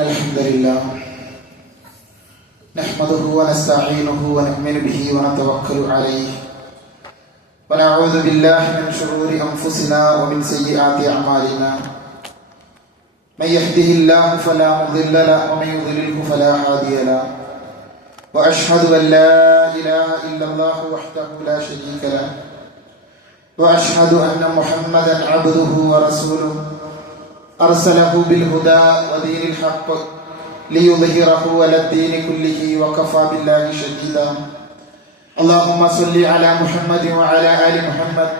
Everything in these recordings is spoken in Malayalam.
الحمد لله نحمده ونستعينه ونؤمن به ونتوكل عليه ونعوذ بالله من شرور أنفسنا ومن سيئات أعمالنا من يهده الله فلا مضل له ومن يضلله فلا هادي له وأشهد أن لا إله إلا الله وحده لا شريك له وأشهد أن محمدا عبده ورسوله أرسله بالهدى ودين الحق ليظهره على الدين كله وكفى بالله شهيدا اللهم صل على محمد وعلى آل محمد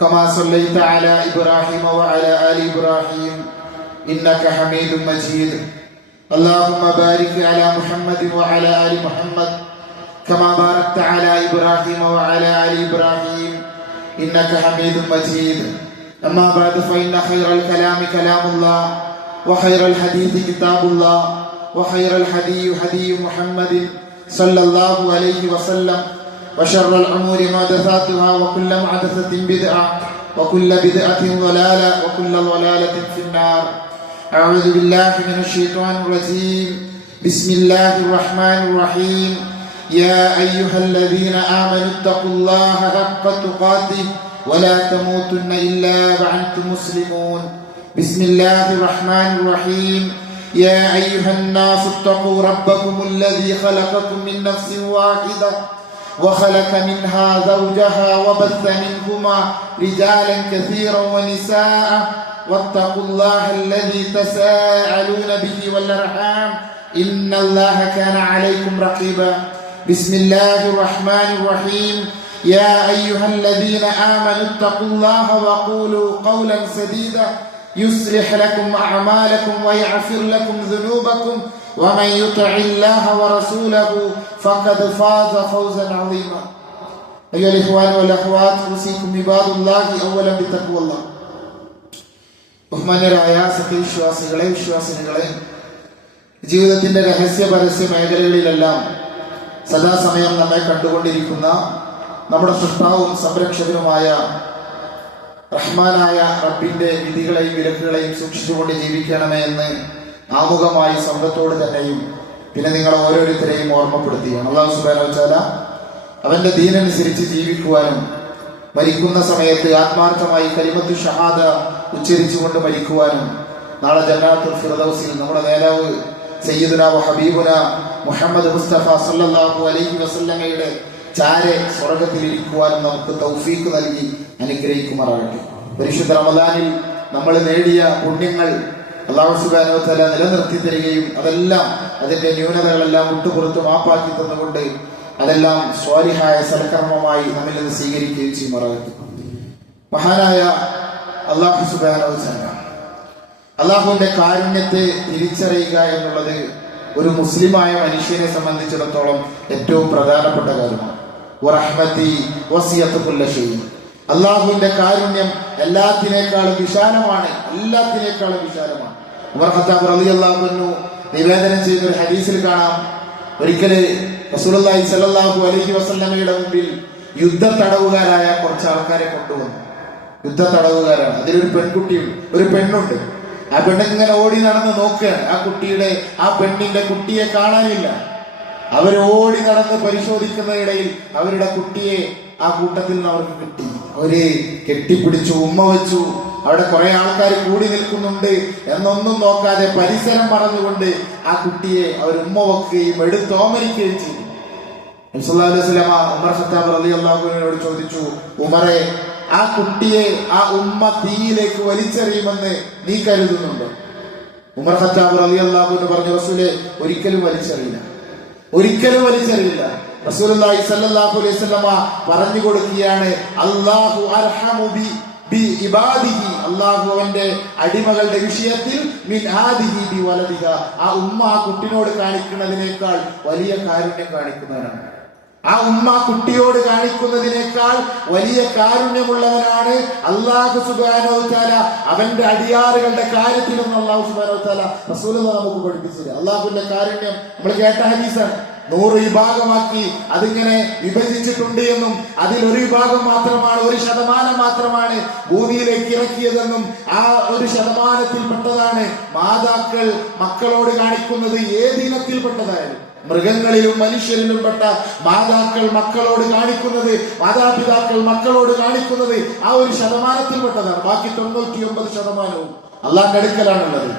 كما صليت على إبراهيم وعلى آل إبراهيم إنك حميد مجيد اللهم بارك على محمد وعلى آل محمد كما باركت على إبراهيم وعلى آل إبراهيم إنك حميد مجيد أما بعد فإن خير الكلام كلام الله وخير الحديث كتاب الله وخير الهدي هدي محمد صلى الله عليه وسلم وشر الأمور محدثاتها وكل محدثة بدعة وكل بدعة ضلالة وكل ضلالة في النار أعوذ بالله من الشيطان الرجيم بسم الله الرحمن الرحيم يا أيها الذين آمنوا اتقوا الله حق تقاته ولا تموتن إلا وأنتم مسلمون بسم الله الرحمن الرحيم يا أيها الناس اتقوا ربكم الذي خلقكم من نفس واحدة وخلق منها زوجها وبث منهما رجالا كثيرا ونساء واتقوا الله الذي تساءلون به والأرحام إن الله كان عليكم رقيبا بسم الله الرحمن الرحيم يا أيها الذين آمنوا اتقوا الله وقولوا قولا سديدا يصلح لكم أعمالكم ويغفر لكم ذنوبكم ومن يطع الله ورسوله فقد فاز فوزا عظيما أيها الإخوان والأخوات أوصيكم عباد الله أولا بتقوى الله ബഹുമാന്യരായ സത്യവിശ്വാസികളെ വിശ്വാസിനികളെ ജീവിതത്തിന്റെ രഹസ്യ പരസ്യ മേഖലകളിലെല്ലാം സദാസമയം നമ്മെ കണ്ടുകൊണ്ടിരിക്കുന്ന നമ്മുടെ സൃഷ്ടാവും സംരക്ഷകനുമായ റഹ്മാനായ റബ്ബിന്റെ വിധികളെയും വിലക്കുകളെയും സൂക്ഷിച്ചുകൊണ്ട് ജീവിക്കണമേ എന്ന് ആമുഖമായി സ്വന്തത്തോട് തന്നെയും പിന്നെ നിങ്ങളെ ഓരോരുത്തരെയും ഓർമ്മപ്പെടുത്തുകയാണ്. അല്ലാഹു സുബ്ഹാനഹു വ തആല അവന്റെ ദീനനുസരിച്ച് ജീവിക്കുവാനും മരിക്കുന്ന സമയത്ത് ആത്മാർത്ഥമായി കലിമത്തു ഷഹാദ ഉച്ചരിച്ചുകൊണ്ട് മരിക്കുവാനും നാളെ ജന്നാത്തുൽ ഫിർദൗസിൽ നമ്മുടെ നേതാവ് സയ്യിദുനാ വ ഹബീബുന മുഹമ്മദ് മുസ്തഫ സല്ലല്ലാഹു അലൈഹി വസല്ലമയുടെ ചാരെ സ്വർഗത്തിലിരിക്കുവാനും നമുക്ക് തൗഫീഖ് നൽകി അനുഗ്രഹിക്കുമാറാകട്ടെ. പരിശുദ്ധ റമദാനിൽ നമ്മൾ നേടിയ പുണ്യങ്ങൾ അല്ലാഹു സുബ്ഹാനഹു വ തആല നിലനിർത്തി തരികയും അതെല്ലാം അതിന്റെ ന്യൂനതകളെല്ലാം വിട്ടുപുറത്ത് മാപ്പാക്കി തന്നുകൊണ്ട് അതെല്ലാം സ്വാലിഹായ സൽക്കർമ്മമായി നമ്മിൽ നിന്ന് സ്വീകരിക്കുകയും ചെയ്യുമാറാകട്ടെ. മഹാനായ അല്ലാഹു സുബ്ഹാനഹു വ തആല അല്ലാഹുവിന്റെ കാരുണ്യത്തെ തിരിച്ചറിയുക എന്നുള്ളത് ഒരു മുസ്ലിമായ മനുഷ്യനെ സംബന്ധിച്ചിടത്തോളം ഏറ്റവും പ്രധാനപ്പെട്ട കാര്യമാണ്. അല്ലാഹുവിന്റെ കാരുണ്യം എല്ലാത്തിനേക്കാളും വിശാലമാണ്. ഉമർ ഖത്താബ് റളിയല്ലാഹു അൻഹു നിവേദനം ചെയ്ത ഒരു ഹദീസിൽ കാണാം, ഒരിക്കല് റസൂലുള്ളാഹി സ്വല്ലല്ലാഹു അലൈഹി വസല്ലമയുടെ മുമ്പിൽ യുദ്ധ തടവുകാരായ കുറച്ച് ആൾക്കാരെ കൊണ്ടുവന്നു. യുദ്ധ തടവുകാരാണ്. അതിലൊരു പെൺകുട്ടിയും ഒരു പെണ്ണുണ്ട്. ആ പെണ്ണിങ്ങനെ ഓടി നടന്ന് നോക്കുകയാണ്. ആ പെണ്ണിന്റെ കുട്ടിയെ കാണാനില്ല. അവര് ഓടി നടന്ന് പരിശോധിക്കുന്നതിനിടയിൽ അവരുടെ കുട്ടിയെ ആ കൂട്ടത്തിൽ നിന്ന് അവർക്ക് കിട്ടി. അവര് കെട്ടിപ്പിടിച്ചു, ഉമ്മ വെച്ചു. അവിടെ കുറെ ആൾക്കാർ കൂടി നിൽക്കുന്നുണ്ട് എന്നൊന്നും നോക്കാതെ പരിസരം മറന്നുകൊണ്ട് ആ കുട്ടിയെ അവർ ഉമ്മ വെക്കുകയും എടുത്തോമരിക്കുകയും ചെയ്തു. നബി സല്ലല്ലാഹു അലൈഹി വസല്ലം ഉമർ ഖത്താബ് റളിയല്ലാഹു അൻഹുവിനോട് ചോദിച്ചു, ഉമറെ, ആ കുട്ടിയെ ആ ഉമ്മ തീയിലേക്ക് വലിച്ചെറിയുമെന്ന് നീ കരുതുന്നുണ്ടോ? ഉമർ ഖത്താബ് റളിയല്ലാഹു അൻഹു പറഞ്ഞു, റസൂലേ, ഒരിക്കലും വലിച്ചെറിയില്ല. റസൂലുള്ളാഹി സ്വല്ലല്ലാഹു അലൈഹി വസല്ലം പറഞ്ഞു കൊടുക്കുകയാണ്, അല്ലാഹു അർഹമു ബി ഇബാദിഹി, അല്ലാഹു അവന്റെ അടിമകളുടെ വിഷയത്തിൽ മിൻ ഹാദിഹി ബി വലദിഹ, ആ ഉമ്മ ആ കുട്ടിനോട് കാണിക്കുന്നതിനേക്കാൾ വലിയ കാരുണ്യം കാണിക്കുന്നവനാണ്. ആ ഉമ്മ കുട്ടിയോട് കാണിക്കുന്നതിനേക്കാൾ വലിയ കാരുണ്യമുള്ളവനാണ് അല്ലാഹു സുബ്ഹാനഹു വ തആല അവന്റെ അടിയാറുകളുടെ കാര്യത്തിലൊന്നും അല്ലാഹു സുബ്ഹാനഹു വ തആല റസൂലുള്ളാഹി നമുക്ക് പഠിപ്പിച്ചത്. അല്ലാഹുവിന്റെ കാരുണ്യം നമ്മൾ കേട്ട ഹദീസാണ്. 100 വിഭാഗമാക്കി അതിങ്ങനെ വിഭജിച്ചിട്ടുണ്ട് എന്നും അതിലൊരു വിഭാഗം മാത്രമാണ്, 1% മാത്രമാണ് ഭൂമിയിലേക്ക് ഇറക്കിയതെന്നും ആ 1%-ൽപ്പെട്ടതാണ് മാതാക്കൾ മക്കളോട് കാണിക്കുന്നത്. ഏത് ഇനത്തിൽപ്പെട്ടതായാലും മൃഗങ്ങളിലും മനുഷ്യരിലും പെട്ട മാതാക്കൾ മക്കളോട് കാണിക്കുന്നത്, മാതാപിതാക്കൾ മക്കളോട് കാണിക്കുന്നത് ആ 1%-ൽപ്പെട്ടതാണ്. ബാക്കി 99% അള്ളാഹുവിന്റെ അടുക്കലാണുള്ളത്.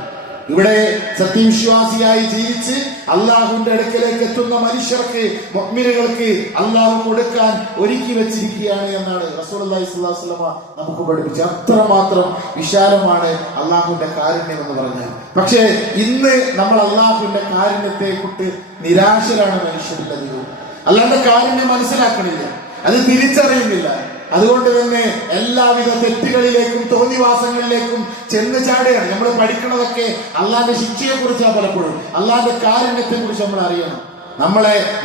ഇവിടെ സത്യവിശ്വാസിയായി ജീവിച്ച് അള്ളാഹുവിന്റെ അടുക്കലേക്ക് എത്തുന്ന മനുഷ്യർക്ക്, മുഅ്മിനുകൾക്ക് അള്ളാഹു കൊടുക്കാൻ ഒരുക്കി വെച്ചിരിക്കുകയാണ് എന്നാണ് റസൂലുള്ളാഹി സ്വല്ലല്ലാഹു അലൈഹി വസല്ലം നമുക്ക് പഠിപ്പിച്ചത്. അത്രമാത്രം വിശാലമാണ് അള്ളാഹുവിന്റെ കാരുണ്യം എന്ന് പറഞ്ഞാൽ. പക്ഷേ ഇന്ന് നമ്മൾ അള്ളാഹുവിന്റെ കാരുണ്യത്തെ കുറിച്ച് നിരാശരാണ് മനുഷ്യരിലധികവും. അള്ളാഹുവിന്റെ കാരുണ്യം മനസ്സിലാക്കണില്ല, അത് തിരിച്ചറിയുന്നില്ല. അതുകൊണ്ട് തന്നെ എല്ലാവിധ തെറ്റുകളിലേക്കും തോന്നിവാസങ്ങളിലേക്കും ചെന്ന് ചാടുകയാണ്. നമ്മൾ പഠിക്കണതൊക്കെ അള്ളാന്റെ ശിക്ഷയെ കുറിച്ചാണ്. പലപ്പോഴും അള്ളാന്റെ കാരുണ്യത്തെ കുറിച്ച് നമ്മൾ അറിയണം.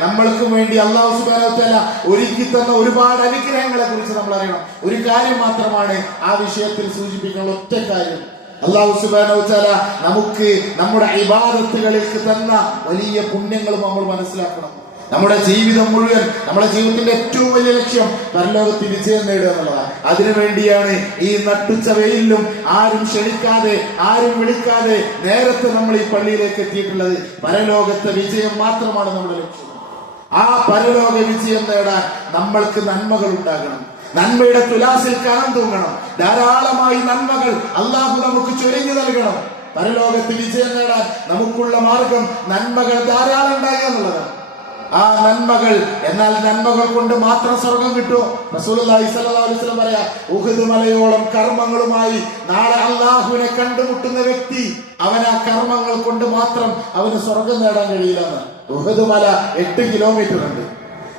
നമ്മൾക്ക് വേണ്ടി അള്ളാഹു സുബ്ഹാനഹു വ തആല ഒരുക്കി തന്ന ഒരുപാട് അനുഗ്രഹങ്ങളെ കുറിച്ച് നമ്മൾ അറിയണം. ഒരു കാര്യം മാത്രമാണ് ആ വിഷയത്തിൽ സൂചിപ്പിക്കുന്ന ഒറ്റ കാര്യം. അള്ളാഹു സുബ്ഹാനഹു വ തആല നമുക്ക് നമ്മുടെ ഇബാദത്തുകളിലേക്ക് തന്ന വലിയ പുണ്യങ്ങളും നമ്മൾ മനസ്സിലാക്കണം. നമ്മുടെ ജീവിതം മുഴുവൻ, നമ്മുടെ ജീവിതത്തിന്റെ ഏറ്റവും വലിയ ലക്ഷ്യം പരലോകത്തിൽ വിജയം നേടുക എന്നുള്ളതാണ്. അതിനുവേണ്ടിയാണ് ഈ നട്ടുച്ച വെയിലും ആരും ക്ഷണിക്കാതെ ആരും വിളിക്കാതെ നേരത്തെ നമ്മൾ ഈ പള്ളിയിലേക്ക് എത്തിയിട്ടുള്ളത്. പരലോകത്തെ വിജയം മാത്രമാണ് നമ്മുടെ ലക്ഷ്യം. ആ പരലോക വിജയം നേടാൻ നമ്മൾക്ക് നന്മകൾ ഉണ്ടാകണം. നന്മയുടെ തുലാസിൽ കനം തൂങ്ങണം. ധാരാളമായി നന്മകൾ അള്ളാഹു നമുക്ക് ചൊരിഞ്ഞു നൽകണം. പരലോകത്ത് വിജയം നേടാൻ നമുക്കുള്ള മാർഗം നന്മകൾ ധാരാളം ഉണ്ടാകുക എന്നുള്ളതാണ്. ആ നന്മകൾ, എന്നാൽ നന്മകൾ കൊണ്ട് മാത്രം സ്വർഗം കിട്ടുമോ? റസൂലുള്ളാഹി സ്വല്ലല്ലാഹു അലൈഹി വസല്ലം പറയാ, ഉഹുദ് മലയോളം കർമ്മങ്ങളുമായി നാളെ അള്ളാഹുവിനെ കണ്ടുമുട്ടുന്ന വ്യക്തി, അവൻ ആ കർമ്മങ്ങൾ കൊണ്ട് മാത്രം അവന് സ്വർഗം നേടാൻ കഴിയില്ലെന്ന്. ഉഹുദ് മല 8 കിലോമീറ്റർ ഉണ്ട്.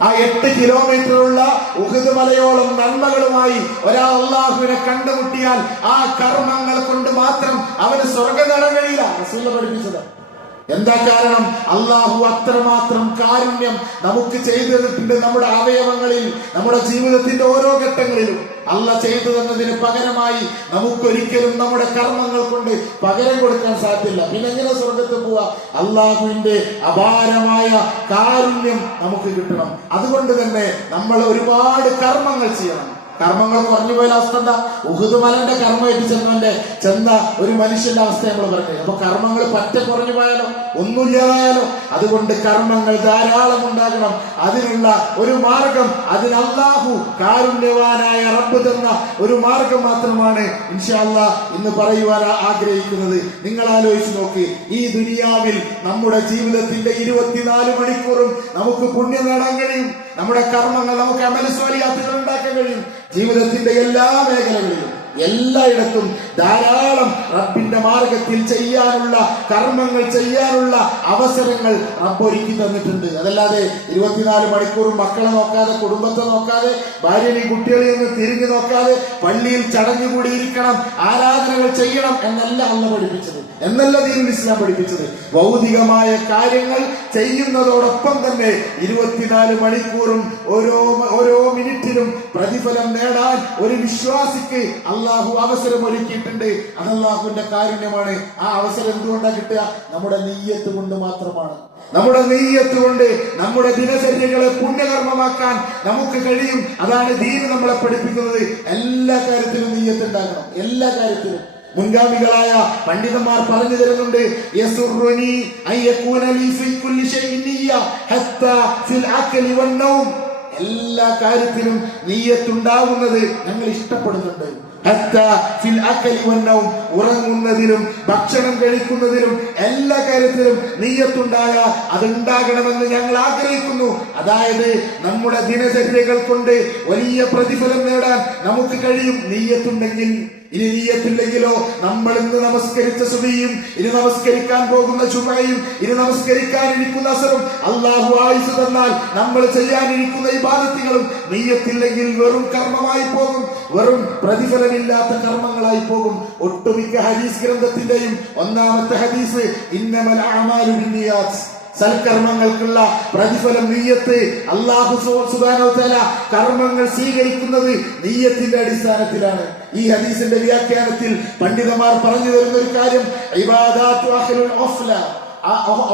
ആ 8 കിലോമീറ്ററുള്ള ഉഹുദ് മലയോളം നന്മകളുമായി ഒരാൾ അള്ളാഹുവിനെ കണ്ടുമുട്ടിയാൽ ആ കർമ്മങ്ങൾ കൊണ്ട് മാത്രം അവന് സ്വർഗം നേടാൻ കഴിയില്ല. റസൂൽ പഠിപ്പിച്ചത് എന്താ കാരണം? അള്ളാഹു അത്രമാത്രം കാരുണ്യം നമുക്ക് ചെയ്തു തന്നിട്ടുണ്ട്. നമ്മുടെ അവയവങ്ങളിൽ, നമ്മുടെ ജീവിതത്തിന്റെ ഓരോ ഘട്ടങ്ങളിലും അള്ളാഹ് ചെയ്തു തന്നതിന് പകരമായി നമുക്കൊരിക്കലും നമ്മുടെ കർമ്മങ്ങൾ കൊണ്ട് പകരം കൊടുക്കാൻ സാധ്യല്ല. പിന്നെ എങ്ങനെ സ്വർഗത്തിൽ പോവാ? അള്ളാഹുവിന്റെ അപാരമായ കാരുണ്യം നമുക്ക് കിട്ടണം. അതുകൊണ്ട് തന്നെ നമ്മൾ ഒരുപാട് കർമ്മങ്ങൾ ചെയ്യണം. കർമ്മങ്ങൾ കുറഞ്ഞു പോയ അവസ്ഥ എന്താ? ഉഹുദ് മലന്റെ കർമ്മമായിട്ട് ചെന്ന ഒരു മനുഷ്യന്റെ അവസ്ഥ നമ്മൾ പറഞ്ഞു. അപ്പൊ കർമ്മങ്ങൾ പറ്റ കുറഞ്ഞു പോയാലോ, ഒന്നുമില്ലാതായാലോ? അതുകൊണ്ട് കർമ്മങ്ങൾ ധാരാളം ഉണ്ടാകണം. അതിനുള്ള ഒരു മാർഗം, അതിന് അല്ലാഹു കാരുണ്യവാനായ റബ്ബ് തന്ന ഒരു മാർഗം മാത്രമാണ് ഇൻഷാ അല്ലാഹ് ഇന്ന് പറയുവാൻ ആഗ്രഹിക്കുന്നത്. നിങ്ങൾ ആലോചിച്ച് നോക്ക്, ഈ ദുനിയാവിൽ നമ്മുടെ ജീവിതത്തിന്റെ 24 മണിക്കൂറും നമുക്ക് പുണ്യം നേടാൻ കഴിയും. നമ്മുടെ കർമ്മങ്ങൾ നമുക്ക് അമൽ സ്വാലിഹാത്തുകൾ ഉണ്ടാക്കാൻ കഴിയും. ജീവിതത്തിന്റെ എല്ലാ മേഖലകളിലും എല്ലായിടത്തും ധാരാളം റബ്ബിന്റെ മാർഗത്തിൽ ചെയ്യാനുള്ള കർമ്മങ്ങൾ ചെയ്യാനുള്ള അവസരങ്ങൾ റബ്ബ് ഒരുക്കി തന്നിട്ടുണ്ട്. അതല്ലാതെ 24 മണിക്കൂറും മക്കളെ നോക്കാതെ, കുടുംബത്തെ നോക്കാതെ, ഭാര്യനെയും കുട്ടികളെയും തിരിഞ്ഞു നോക്കാതെ പള്ളിയിൽ ചടഞ്ഞുകൂടിയിരിക്കണം, ആരാധനകൾ ചെയ്യണം എന്നല്ല അള്ളാഹ് പഠിപ്പിച്ചത്, എന്നല്ല ദീനുൽ ഇസ്ലാം പഠിപ്പിച്ചത്. ഭൗതികമായ കാര്യങ്ങൾ ചെയ്യുന്നതോടൊപ്പം തന്നെ 24 മണിക്കൂറും ഓരോ മിനിറ്റിലും പ്രതിഫലം നേടാൻ ഒരു വിശ്വാസിക്ക് അള്ളാഹു അവസരം ഒരുക്കിയിട്ടുണ്ട്. അത് അള്ളാഹുവിന്റെ കാരുണ്യമാണ്. ആ അവസരം എന്തുകൊണ്ടാണ് കിട്ടുക? നമ്മുടെ നിയ്യത്ത് കൊണ്ട് മാത്രമാണ്. നമ്മുടെ നിയ്യത്ത് കൊണ്ട് നമ്മുടെ ദിനചര്യകളെ പുണ്യകർമ്മമാക്കാൻ നമുക്ക് കഴിയും. അതാണ് ദീന് നമ്മളെ പഠിപ്പിക്കുന്നത്. എല്ലാ കാര്യത്തിലും നിയ്യത്ത് ഉണ്ടാകണം. എല്ലാ കാര്യത്തിലും മുൻഗാമികളായ പണ്ഡിതന്മാർ പറഞ്ഞു തരുന്നുണ്ട്, യസുറുനി അയ്യകൂന ലീ ഫീ കുല്ലി ഷൈഇൻ നിയ്യ ഹത്താ ഫിൽ അക്ലി വൻ നൗം. എല്ലാ കാര്യത്തിലും നിയ്യത്തുണ്ടാകുന്നത് ഞങ്ങൾ ഇഷ്ടപ്പെടുന്നുണ്ട്. ഹത്താ ഫിൽ അക്ലി വൻ നൗം, ഉറങ്ങുന്നതിലും ഭക്ഷണം കഴിക്കുന്നതിലും എല്ലാ കാര്യത്തിലും നിയ്യത്തുണ്ടായ അതുണ്ടാകണമെന്ന് ഞങ്ങൾ ആഗ്രഹിക്കുന്നു. അതായത് നമ്മുടെ ദിനചര്യകൾ കൊണ്ട് വലിയ പ്രതിഫലം നേടാൻ നമുക്ക് കഴിയും നിയ്യത്തുണ്ടെങ്കിൽ. ഇനി നിയ്യത്തില്ലെങ്കിലോ നമ്മൾ ഇന്ന് നമസ്കരിച്ച സുബഹിയും ഇനി നമസ്കരിക്കാൻ പോകുന്ന ജുമഅയും ഇനി നമസ്കരിക്കാനിരിക്കുന്ന അസറും അല്ലാഹു ആയുസ് തന്നാൽ നമ്മൾ ചെയ്യാനിരിക്കുന്ന ഇബാദത്തുകളും നിയ്യത്തില്ലെങ്കിൽ വെറും കർമ്മമായി പോകും, വെറും പ്രതിഫലമില്ലാത്ത കർമ്മങ്ങളായി പോകും. ഒട്ടുമിക്ക ഹദീസ് ഗ്രന്ഥത്തിന്റെയും ഒന്നാമത്തെ ഹദീസ് ഇന്നമൽ അഅമാലു ബിന്നിയാത്ത്, സൽക്കർമ്മങ്ങൾക്കുള്ള പ്രതിഫലം നിയ്യത്ത്. അല്ലാഹു സുബ്ഹാനഹു വ തആല കർമ്മങ്ങൾ സ്വീകരിക്കുന്നത് നിയ്യത്തിന്റെ അടിസ്ഥാനത്തിലാണ്. ഈ ഹദീസിന്റെ വ്യാഖ്യാനത്തിൽ പണ്ഡിതന്മാർ പറഞ്ഞു തരുന്ന ഒരു കാര്യം, ഇബാദാത്തു അഹ്ലുൽ ഒഫ്ല,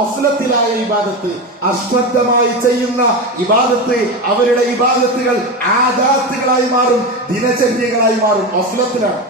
ഒഫ്ലത്തിലായ ഇബാദത്ത്, അശ്രദ്ധമായി ചെയ്യുന്ന ഇബാദത്ത് അവരുടെ ഇബാദത്തുകൾ ആദാത്തുകളായി മാറും, ദിനചര്യകളായി മാറും. ഗഫ്ലത്തിലാണ്,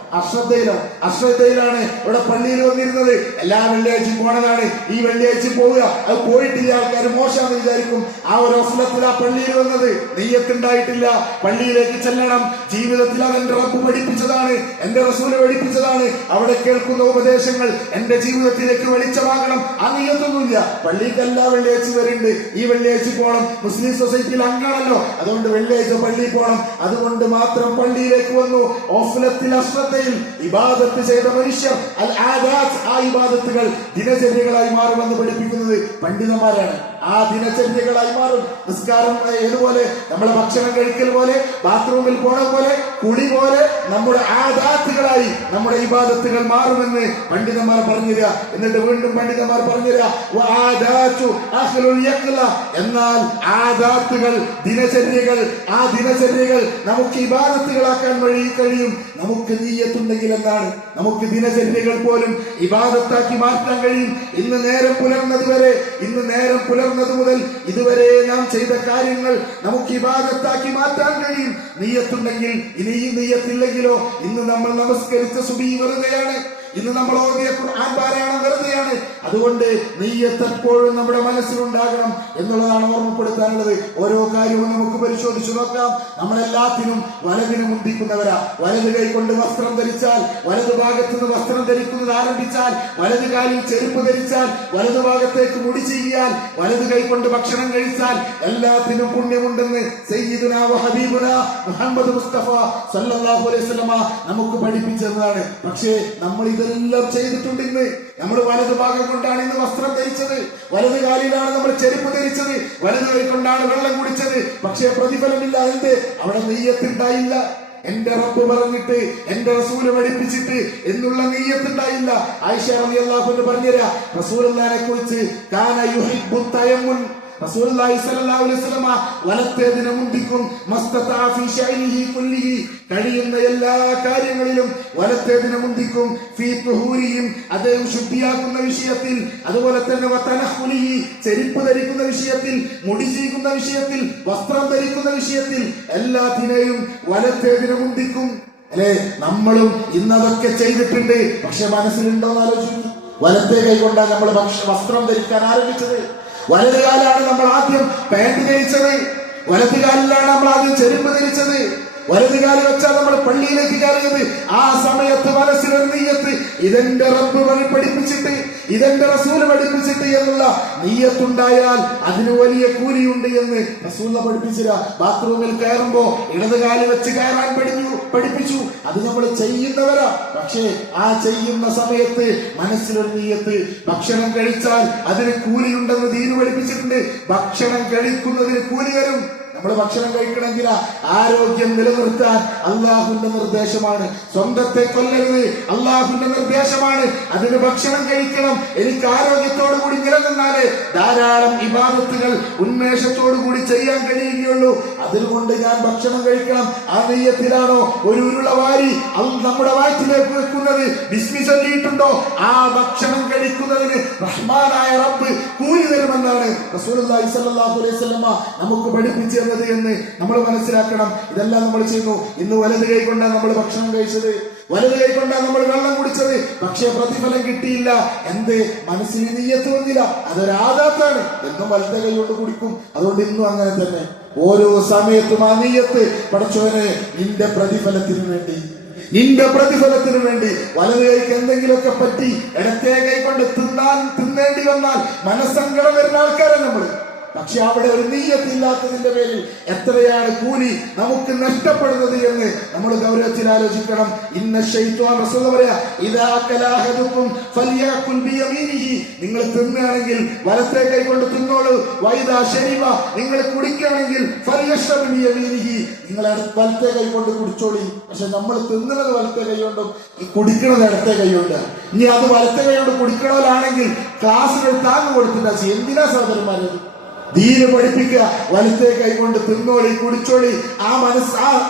അശ്രദ്ധയിലാണ് ഇവിടെ പള്ളിയിൽ വന്നിരുന്നത്. എല്ലാ വെള്ളിയാഴ്ചയും പോണതാണ്, ഈ വെള്ളിയാഴ്ച പോവുക, അത് പോയിട്ടില്ല, ആൾക്കാർ മോശമെന്ന് വിചാരിക്കും. ആ ഒരു ഗഫ്ലത്തിലാ പള്ളിയിൽ വന്നത്. നെയ്യത്തുണ്ടായിട്ടില്ല, പള്ളിയിലേക്ക് ചെല്ലണം. ജീവിതത്തിൽ അതെന്റെ റബ്ബ് പഠിപ്പിച്ചതാണ്, എന്റെ റസൂല് പഠിപ്പിച്ചതാണ്. അവിടെ കേൾക്കുന്ന ഉപദേശങ്ങൾ എന്റെ ജീവിതത്തിലേക്ക് വെളിച്ചമാകണം. ആ നെയ്യത്തൊന്നുമില്ല. പള്ളിക്ക് എല്ലാ വെള്ളിയാഴ്ച വരുന്നുണ്ട്, ഈ വെള്ളിയാഴ്ച പോകണം, മുസ്ലിം സൊസൈറ്റിയിൽ അംഗമാണല്ലോ, അതുകൊണ്ട് വെള്ളിയാഴ്ച പള്ളിയിൽ പോകണം, അതുകൊണ്ട് മാത്രം പള്ളിയിലേക്ക് വന്നു. ഓഫ്ലത്തിൽ അശ്രദ്ധയിൽ ഇബാദത്ത് ചെയ്ത മനുഷ്യർ ആ ഇബാദത്തുകൾ ദിനചര്യകളായി മാറുമെന്ന് പഠിപ്പിക്കുന്നത് പണ്ഡിതന്മാരാണ്. ആ ദിനചര്യകളായി മാറും. നിസ്കാരം ഏതുപോലെ, നമ്മളെ ഭക്ഷണം കഴിക്കൽ പോലെ, ബാത്റൂമിൽ പോണ പോലെ, കുളി പോലെ നമ്മുടെ ആദാത്തുകളായി നമ്മുടെ ഇബാദത്തുകൾ മാറുമെന്ന് പണ്ഡിതന്മാർ പറഞ്ഞുതരിക. എന്നിട്ട് വീണ്ടും പണ്ഡിതന്മാർ പറഞ്ഞുതരിക, എന്നാൽ ആദാത്തുകൾ, ദിനചര്യകൾ, ആ ദിനചര്യകൾ നമുക്ക് ഇബാദത്തുകളാക്കാൻ കഴിയും നമുക്ക് നീയത്തുണ്ടെങ്കിൽ എന്നാണ്. നമുക്ക് ദിനചര്യകൾ പോലും ഇബാദത്താക്കി മാറ്റാൻ കഴിയും. ഇന്ന് നേരം പുലർന്നത് മുതൽ ഇതുവരെ നാം ചെയ്ത കാര്യങ്ങൾ നമുക്ക് ഇബാദത്താക്കി മാറ്റാൻ കഴിയും നീയത്തുണ്ടെങ്കിൽ. ഇനി ഈ നീയത്തില്ലെങ്കിലോ ഇന്ന് നമ്മൾ നമസ്കരിച്ച സുബഹി വെറുതെയാണ്, ഇന്ന് നമ്മൾ ഓതിയ ഖുർആൻ പാരായണം വെറുതെയാണ്. അതുകൊണ്ട് നീയത്ത് എപ്പോഴും നമ്മുടെ മനസ്സിലുണ്ടാകണം എന്നുള്ളതാണ് ഓർമ്മപ്പെടുത്താനുള്ളത്. ഓരോ കാര്യവും നമുക്ക് പരിശോധിച്ചു നോക്കാം. നമ്മളെല്ലാത്തിനും വലതിന് മുന്തിക്കുന്നവരാ. വലത് കൈ കൊണ്ട് വസ്ത്രം ധരിച്ചാൽ, വലതു ഭാഗത്തു നിന്ന് വസ്ത്രം ധരിക്കുന്നത് ആരംഭിച്ചാൽ, വലതു കാലിൽ ചെരുപ്പ് ധരിച്ചാൽ, വലതു ഭാഗത്തേക്ക് മുടി ചെയ്യാൽ, വലതു കൈ കൊണ്ട് ഭക്ഷണം കഴിച്ചാൽ എല്ലാത്തിനും പുണ്യമുണ്ടെന്ന് സയ്യിദുനാ വ ഹബീബുനാ മുഹമ്മദ് മുസ്തഫ സല്ലല്ലാഹു അലൈഹി വസല്ലമ നമുക്ക് പഠിപ്പിച്ചതാണ്. പക്ഷേ നമ്മൾ ഇതെല്ലാം ചെയ്തിട്ടുണ്ട്. ഇന്ന് നമ്മൾ വലതു ഭാഗം കൊണ്ടാണ് ഇന്ന് വസ്ത്രം ധരിച്ചത്, വലതു കാലിലാണ് നമ്മൾ ചെരുപ്പ് ധരിച്ചത്, വലതു കൈ കൊണ്ടാണ് വെള്ളം കുടിച്ചത്. പക്ഷേ പ്രതിഫലമില്ല. എന്ത്? അവിടെ നെയ്യത്തുണ്ടായില്ല. എന്റെ റബ്ബ് പറഞ്ഞിട്ട്, എന്റെ റസൂല് പഠിപ്പിച്ചിട്ട് എന്നുള്ള നീയത്തുണ്ടായില്ല. ആയിഷ റളിയല്ലാഹു അൻഹ പറഞ്ഞുതരാ, റസൂലുള്ളാഹിനെ കുറിച്ച് കാന യുഹിബ്ബു തയമ്മുൻ, റസൂലുള്ളാഹി സ്വല്ലല്ലാഹു അലൈഹി വസല്ലമ വലത്തേതിനെ മുന്തിക്കും. മസ്തതാ ഫീ ശൈനിഹി കുല്ലിഹി, കഴിയുന്ന എല്ലാ കാര്യങ്ങളിലും വലത്തേതിനെ മുന്തിക്കും. ഫീ തുഹൂരിഹിം, അദ്ദേഹം ശുദ്ധിയാക്കുന്ന വിഷയത്തിൽ, അതുപോലെ തന്നെ വതനഹുലിഹി, ചെരുപ്പ് ധരിക്കുന്ന വിഷയത്തിൽ, മുടി ചീകുന്ന വിഷയത്തിൽ, വസ്ത്രം ധരിക്കുന്ന വിഷയത്തിൽ എല്ലാത്തിനെയും വലത്തേതിനെ മുന്തിക്കും. അല്ലെ? നമ്മളും ഇന്നതൊക്കെ ചെയ്തിട്ടുണ്ട്. പക്ഷെ മനസ്സിലുണ്ടോന്ന് ആലോചിക്കും. വലത്തേ കൈ കൊണ്ടാണ് നമ്മൾ വസ്ത്രം ധരിക്കാൻ ആരംഭിച്ചത്. വലതുകാലാണ് നമ്മൾ ആദ്യം പാന്റ് ധരിച്ചത്, വലതുകാലിലാണ് നമ്മൾ ആദ്യം ചെരുപ്പ് ധരിച്ചത്, വലതുകാലി വെച്ചാൽ നമ്മൾ പള്ളിയിലേക്ക് കയറിയത്. ആ സമയത്ത് മനസ്സിലൊരു നീയത്ത്, ഇതെന്റെ റബ്ബ് പഠിപ്പിച്ചിട്ട്, ഇതെന്റെ റസൂല് പഠിപ്പിച്ചിട്ട് എന്നുള്ള നീയത്തുണ്ടായാൽ അതിന് വലിയ കൂലിയുണ്ട് എന്ന് റസൂല പഠിപ്പിച്ചില്ല. ബാത്റൂമിൽ കയറുമ്പോ ഇടതുകാലി വെച്ച് കയറാൻ പഠിപ്പിച്ചു. അത് നമ്മൾ ചെയ്യുന്നവരാ. പക്ഷേ ആ ചെയ്യുന്ന സമയത്ത് മനസ്സിലൊരു നീയത്ത്. ഭക്ഷണം കഴിച്ചാൽ അതിന് കൂലിയുണ്ടെന്ന് ദീന് പഠിപ്പിച്ചിട്ടുണ്ട്. ഭക്ഷണം കഴിക്കുന്നതിന് കൂലി വരും. നമ്മൾ ഭക്ഷണം കഴിക്കണമെങ്കിൽ ആരോഗ്യം നിലനിർത്താൻ അള്ളാഹുവിന്റെ നിർദ്ദേശമാണ്. സ്വന്തത്തെ കൊല്ലരുത്, അള്ളാഹുവിന്റെ നിർദ്ദേശമാണ്. അതിന് ഭക്ഷണം കഴിക്കണം. എനിക്ക് ആരോഗ്യത്തോടു കൂടി നിലനിന്നാലേ ധാരാളം ഇബാദത്തുകൾ ഉന്മേഷത്തോടു കൂടി ചെയ്യാൻ കഴിയുകയുള്ളൂ. അതുകൊണ്ട് ഞാൻ ഭക്ഷണം കഴിക്കണം. ആ നെയ്യത്തിലാണോ ഒരു ഉരുളവാരി നമ്മുടെ വയറ്റിലേക്ക് വെക്കുന്നത്? ബിസ്മി ചൊല്ലിയിട്ടുണ്ടോ? ആ ഭക്ഷണം കഴിക്കുന്നതിന് റഹ്മാനായ റബ്ബ് കൂലി തരുമെന്നാണ് റസൂലുള്ളാഹി സ്വല്ലല്ലാഹു അലൈഹി വസല്ലമ നമുക്ക് പഠിപ്പിച്ചു എന്ന് നമ്മൾ മനസ്സിലാക്കണം. ഇതെല്ലാം നമ്മൾ ചെയ്യുന്നു. ഇന്ന് വലത് കൈ കൊണ്ടാണ് നമ്മൾ ഭക്ഷണം കഴിച്ചത്, വലത് കൈ കൊണ്ടാണ് നമ്മൾ വെള്ളം കുടിച്ചത്. പക്ഷേ പ്രതിഫലം കിട്ടിയില്ല. എന്ത്? മനസ്സിൽ നീയത്ത് വന്നില്ല. അതൊരു ആദാത്താണ്. എന്നും വലത് കൈ കൊണ്ട് കുടിക്കും. അതുകൊണ്ട് ഇന്നും അങ്ങനെ തന്നെ ഓരോ സമയത്തും ആ നീയത്ത്, പടച്ചോനെ നിന്റെ പ്രതിഫലത്തിന് വേണ്ടി വലത് കൈക്ക് എന്തെങ്കിലുമൊക്കെ പറ്റി ഇടത്തേ കൈ കൊണ്ട് തിന്നേണ്ടി വന്നാൽ മനസ്സങ്കടം വരുന്ന ആൾക്കാരാണ് നമ്മള്. പക്ഷെ അവിടെ ഒരു നീയത്തില്ലാത്തതിന്റെ പേരിൽ എത്രയാണ് കൂലി നമുക്ക് നഷ്ടപ്പെടുന്നത് എന്ന് നമ്മൾ ഗൗരവത്തിൽ ആലോചിക്കണം. ഇന്ന ശൈത്വാൻ റസൂൽ പറയാ, ഇദാ കലാഹദുക്കും ഫൽയകുൽ ബിയമീനിഹി, നിങ്ങൾ തിന്നുകയാണെങ്കിൽ വലത്തേ കൈ കൊണ്ട് തിന്നോളൂ. വൈദാ ശരിബ, നിങ്ങൾ കുടിക്കുകയാണെങ്കിൽ ഫൽയശ്റബ് ബിയമീനിഹി, നിങ്ങൾ വലത്തേ കൈ കൊണ്ട് കുടിച്ചോളി. പക്ഷെ നമ്മൾ തിന്നുന്നത് വലത്തേ കൈ കൊണ്ടും കുടിക്കുന്നത് ഇടത്തേ കൈ കൊണ്ട്. ഇനി അത് വലത്തേ കൈ കൊണ്ട് കുടിക്കണവരാണെങ്കിൽ ക്ലാസ്സിൽ താങ്ങ് കൊടുത്തിട്ടാ. എന്തിനാ സഹോദരന്മാരത്? ദീന് പഠിപ്പിക്കുക. വലത്തെ കൈ കൊണ്ട് തിന്നോളി, കുടിച്ചോളി. ആ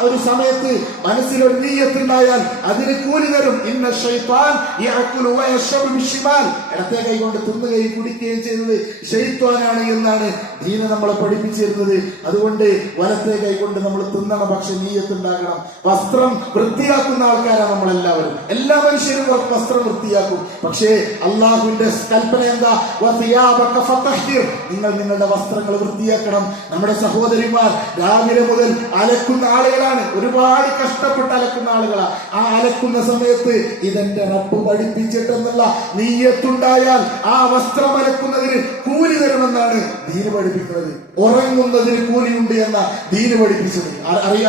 ഒരു സമയത്ത് മനസ്സിലൊരു നീയത്തുണ്ടായാൽ അതിന് കൂലി തരും. ഇന്ന ശൈത്താൻ യഅകുലു വയശ്റബു ബിശ്ശിമാൽ. ഇടത്തെ കൈ കൊണ്ട് തിന്നുകയും കുടിക്കുകയും ചെയ്യുന്നത് ശൈത്താനാണ് എന്നാണ് ദീന് നമ്മളെ പഠിപ്പിച്ചിരുന്നത്. അതുകൊണ്ട് വലത്തെ കൈ കൊണ്ട് നമ്മൾ തിന്നണം, പക്ഷെ നീയത്തുണ്ടാകണം. വസ്ത്രം വൃത്തിയാക്കുന്ന ആൾക്കാരാണ് നമ്മളെല്ലാവരും. എല്ലാ മനുഷ്യരും വസ്ത്രം വൃത്തിയാക്കും. പക്ഷേ അള്ളാഹുവിന്റെ കൽപ്പന എന്താ? വസിയാബക ഫതഹിർ. നിങ്ങൾ നിങ്ങളുടെ വസ്ത്രങ്ങൾ വൃത്തിയാക്കണം. നമ്മുടെ സഹോദരിമാർ രാവിലെ മുതൽ അലക്കുന്ന ആളുകളാണ്, ഒരുപാട് കഷ്ടപ്പെട്ട് അലക്കുന്ന ആളുകളാണ്. ആ അലക്കുന്ന സമയത്ത് ഇതെന്റെ റബ്ബ് പഠിപ്പിച്ചിട്ടെന്നുള്ള നീയത്തുണ്ടായാൽ ആ വസ്ത്രം അലക്കുന്നതിന് കൂലി തരുമെന്നാണ് ദീന് പഠിപ്പിക്കുന്നത്. ഉറങ്ങുന്നതിന് കൂലിയുണ്ട് എന്ന ദീന് പഠിപ്പിച്ചത്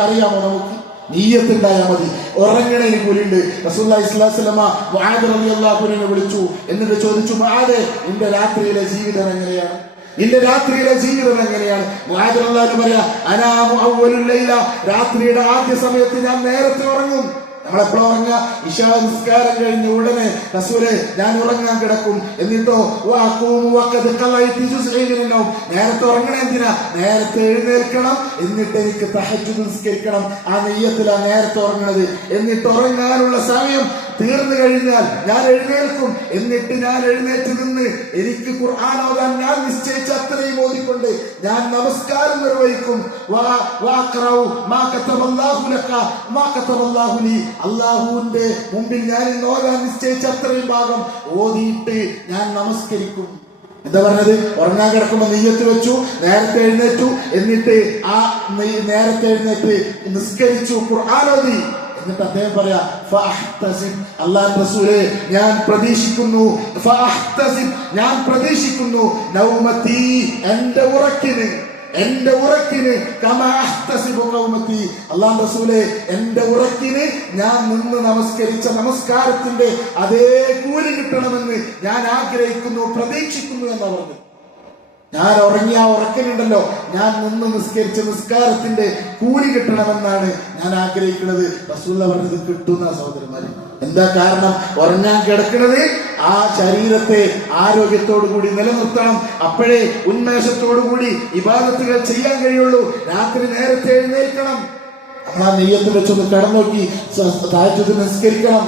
അറിയാമോ? നമുക്ക് നീയത്തുണ്ടായാൽ മതി, ഉറങ്ങണതിന് കൂലിയുണ്ട്. റസൂലുള്ളാഹി സ്വല്ലല്ലാഹു അലൈഹി വസല്ലം മുആദ് റളിയല്ലാഹു അൻഹുവിനെ വിളിച്ചു. എന്നിട്ട് ചോദിച്ചു, മുആദേ, നിന്റെ രാത്രിയിലെ ജീവിതം എങ്ങനെയാണ്? നിന്റെ രാത്രിയിലെ ജീവിതം എങ്ങനെയാണ്? മുആദ് റളിയല്ലാഹു അൻഹു പറയാ, അനാമു അവ്വലുൽ ലൈല. രാത്രിയുടെ ആദ്യ സമയത്ത് ഞാൻ നേരത്തെ ഉറങ്ങും. നമ്മളെപ്പോഴും ഉറങ്ങുക? ഇശാ നിസ്കാരം കഴിഞ്ഞ ഉടനെ റസൂലേ ഞാൻ ഉറങ്ങാൻ കിടക്കും. എന്നിട്ടോ നേരത്തെ ഉറങ്ങണ എന്തിനാ? നേരത്തെ എഴുന്നേൽക്കണം, എന്നിട്ട് എനിക്ക് തഹജ്ജുദ് നിസ്കരിക്കണം. ആ നെയ്യത്തിലാ നേരത്തെ ഉറങ്ങണത്. എന്നിട്ട് ഉറങ്ങാനുള്ള സമയം തീർന്നു കഴിഞ്ഞാൽ ഞാൻ എഴുന്നേൽക്കും. എന്നിട്ട് ഞാൻ എഴുന്നേറ്റ് നിന്ന് എനിക്ക് ഖുർആൻ ഓതാൻ ഞാൻ നിശ്ചയിച്ച അത്രയും ഓതിക്കൊണ്ട് ഞാൻ നമസ്കാരം നിർവഹിക്കും. അള്ളാഹുവിന്റെ മുമ്പിൽ ഞാൻ ഇന്ന് ഓതാൻ നിശ്ചയിച്ച അത്രയും ഭാഗം ഓതിയിട്ട് ഞാൻ നമസ്കരിക്കും. എന്താ പറഞ്ഞത്? ഉറങ്ങാൻ കിടക്കുമ്പോ നെയ്യത്ത് വെച്ചു, നേരത്തെ എഴുന്നേറ്റു, എന്നിട്ട് ആ നേരത്തെ എഴുന്നേറ്റ് നിസ്കരിച്ചു, ഖുർആൻ ഓതി. എന്നിട്ട് അദ്ദേഹം പറയാ, അല്ലാഹുവിന്റെ റസൂലേ ഞാൻ പ്രതീക്ഷിക്കുന്നു, ഞാൻ പ്രതീക്ഷിക്കുന്നു നൗമതി, എന്റെ ഉറക്കിന് അല്ലാഹുവിന്റെ റസൂലേ എന്റെ ഉറക്കിന് ഞാൻ നിന്ന് നമസ്കരിച്ച നമസ്കാരത്തിന്റെ അതേ കൂലി കിട്ടണമെന്ന് ഞാൻ ആഗ്രഹിക്കുന്നു, പ്രതീക്ഷിക്കുന്നു എന്നാ പറഞ്ഞു. ഞാൻ ഉറങ്ങിയ ഉറക്കനുണ്ടല്ലോ, ഞാൻ നിന്ന് നിസ്കരിച്ച നിസ്കാരത്തിന്റെ കൂലി കിട്ടണമെന്നാണ് ഞാൻ ആഗ്രഹിക്കുന്നത്. റസൂലുള്ളാഹി പറഞ്ഞത് കിട്ടുന്ന സഹോദരന്മാരെ. എന്താ കാരണം? ഉറങ്ങാൻ കിടക്കുന്നത് ആ ശരീരത്തെ ആരോഗ്യത്തോടു കൂടി നിലനിർത്തണം. അപ്പോഴേ ഉന്മേഷത്തോടുകൂടി ഇബാദത്തുകൾ ചെയ്യാൻ കഴിയുള്ളൂ. രാത്രി നേരത്തെ എഴുന്നേൽക്കണം. നമ്മൾ ആ നെയ്യത്ത് വെച്ചൊന്ന് കിടന്നോക്കി തഹജ്ജുദ് നിസ്കരിക്കണം.